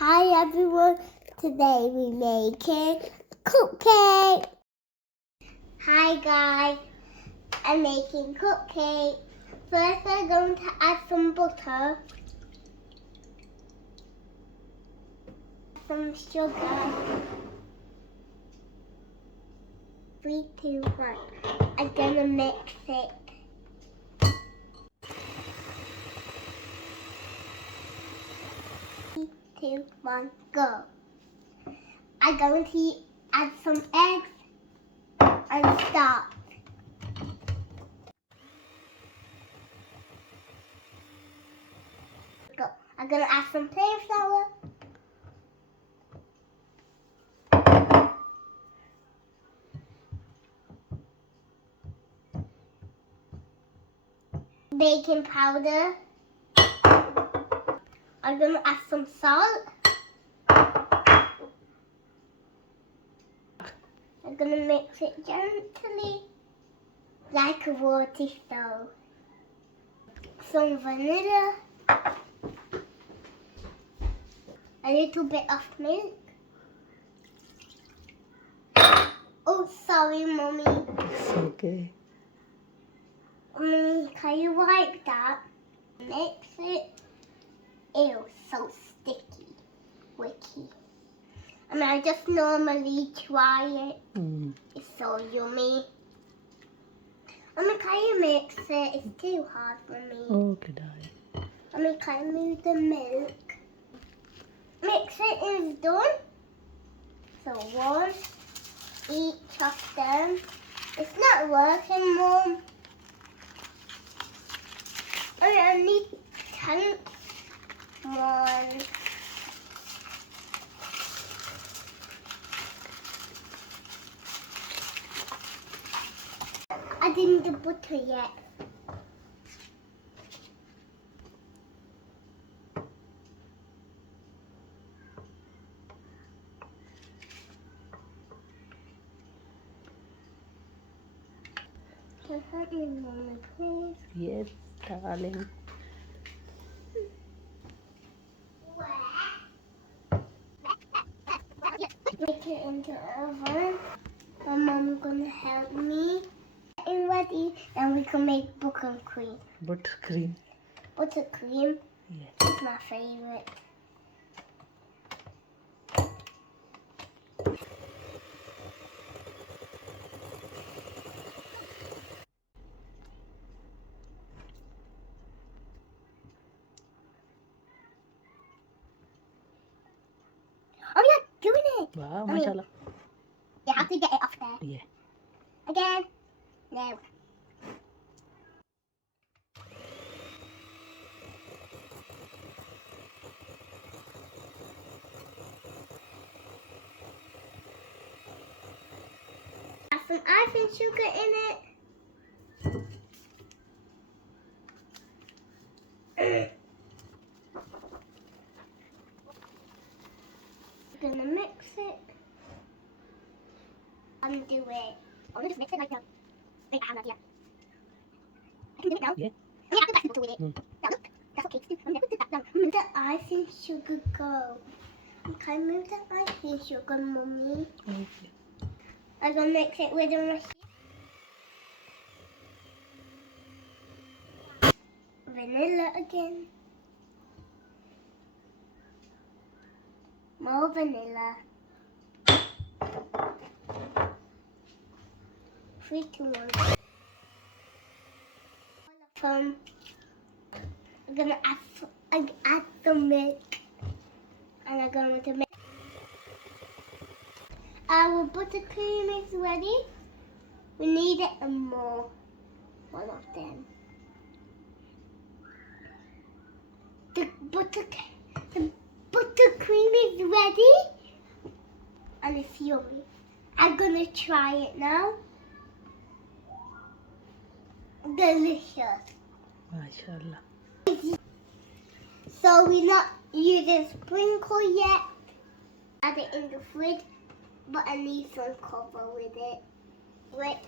Hi everyone, today we're making cupcake. Hi guys, I'm making cupcake. First I'm going to add some butter, some sugar. 3, 2, 1. I'm gonna mix it. 3, 2, 1, go. I'm going to add some eggs and start. Go. I'm gonna add some plain flour. Baking powder. I'm gonna add some salt. I'm gonna mix it gently, like a water stove. Some vanilla. A little bit of milk. Oh, sorry, Mommy. It's okay. Mommy, can you wipe that? Mix it. Ew, so sticky. Wicky. I just normally try it. It's so yummy. Mommy, can you mix it? It's too hard for me. Okay, darling. Mommy, can you move the milk? Mix it is done. So one each of them. It's not working, Mom. I need 10. 1. I didn't do butter yet. Can I have your Mommy, please? Yes, darling. Make it into the oven. My mom's gonna help me. Getting ready, then we can make buttercream. Buttercream. Buttercream Yes. is my favorite. Oh yeah, doing it! Wow, mashallah. You have to get it off there. Yeah. Again. No. Add some icing sugar in it. I'm gonna mix it. I'm gonna do it. I'm gonna just mix it like that. Wait, I have an idea. I can do it now. Yeah. I mean, I can press the button with it. Now look, that's what cakes do. I'm gonna put that down. Move the icing sugar go. Can I move the icing sugar, Mommy? Okay. I'm gonna mix it with a machine. Vanilla again. More vanilla. 3, 2, 1. I'm gonna add some milk. And I'm going to mix. Our buttercream is ready. We need it and more. One of them. The buttercream is ready. And it's yummy. I'm gonna try it now. Delicious. Mashallah. So we're not using sprinkle yet. Add it in the fridge, but I need some cover with it. Wait.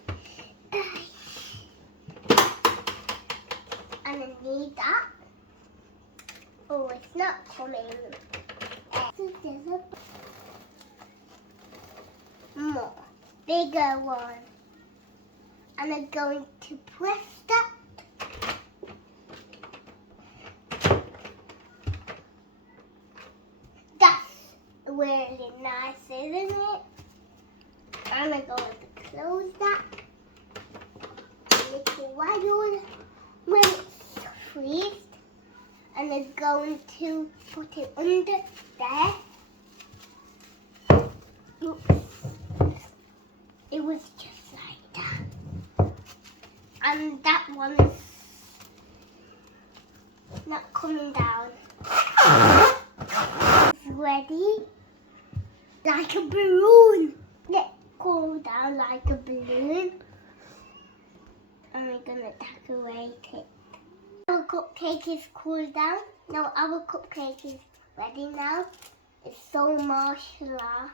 And I need that. Oh, it's not coming. bigger one. And I'm going to press that. That's really nice, isn't it? And I'm going to close that. Make it while when it's freezed. And I'm going to put it under there. Oops. It was just like that. And that one is not coming down. It's ready. Like a balloon. Let go down like a balloon. And we're gonna decorate it. Our cupcake is cooled down. Now our cupcake is ready now. It's so marshmallow.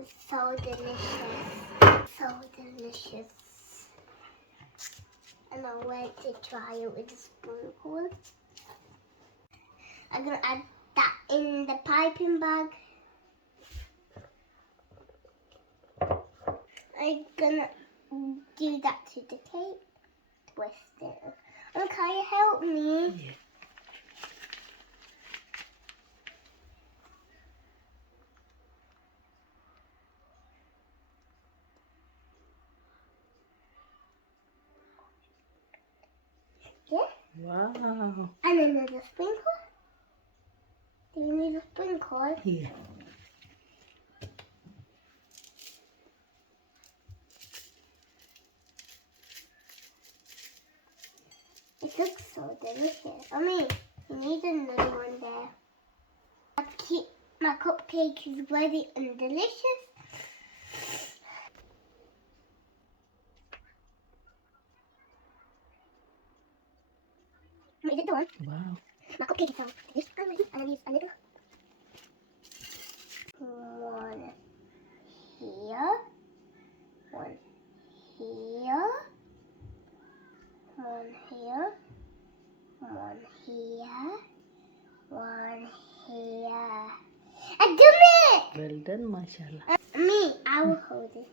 It's so delicious. So delicious. And I went to try it with a spoonful. I'm gonna add that in the piping bag. I'm gonna do that to the cake. Twist it. And can you help me? Yeah. Yeah? Wow. And another sprinkle. Do you need a sprinkle? Yeah. It looks so delicious. I mean, you need another one there. My cupcake is ready and delicious. Is it the one? Wow. My cupcake is so delicious and ready. And I use a little. One here. One here. One here. One here. One here. I did it! Well done, mashallah. Me, I will hold it.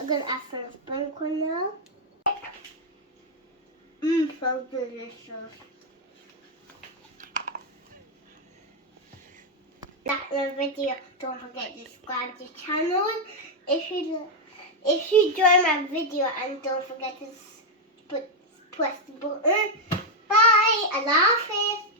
I'm gonna add some sprinkle now. So delicious. Like the video, don't forget to subscribe to the channel. If you enjoy my video, and don't forget to press the button. Bye. Allah Hafiz.